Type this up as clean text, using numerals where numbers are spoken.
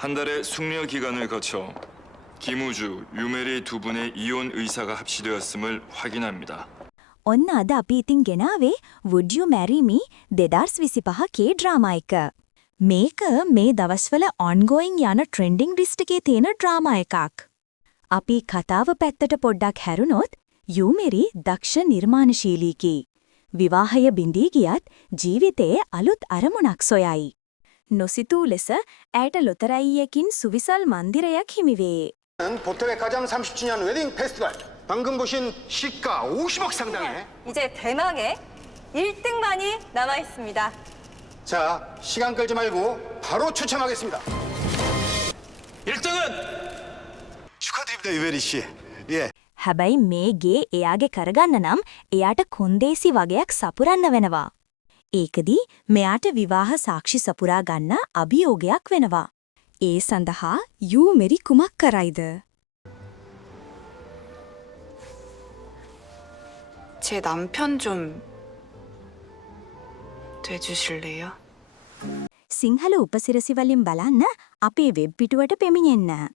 한 달의 숙려 기간을 거쳐 김우주, 유메리 두 분의 이혼 의사가 합치되었음을 확인합니다. ඔන්න අද අපි ඉතින් ගෙනාවේ Would You Marry Me 2025 drama එක. මේක මේ දවස්වල ongoing යන trending list එකේ තියෙන ඩ්‍රාමා එකක්. අපි කතාව පැත්තට පොඩ්ඩක් හැරුණොත් යූමෙරි දක්ෂ නිර්මාණශීලීකි. විවාහය බිඳී ගියත් ජීවිතයේ අලුත් අරමුණක් සොයයි. නොසිතූ ලෙස ඇයට ලොතරැයියකින් සුවිසල් මන්දිරයක් හිමිවේ. 보태백화점 30주년 웨딩 페스티벌. 방금 보신 시가 50억 상당의. 이제 대망의 1등만이 남아 있습니다. 자, 시간 끌지 말고 바로 추첨하겠습니다. 1등은 축하드립니다, 유베리 씨. 예. හැබැයි මේ ගේ එයාගේ කරගන්න නම් එයාට කොන්දේසි වගයක් සපුරන්න වෙනවා. ඒකදී මෙයාට විවාහ සාක්ෂි සපුරා ගන්න අභියෝගයක් වෙනවා. ඒ සඳහා යූමෙරි කුමක් කරයිද? 제 남편 좀 돼주실래요? සිංහල උපසිරසි වලින් බලන්න අපේ වෙබ් පිටුවට පෙමිණෙන්න.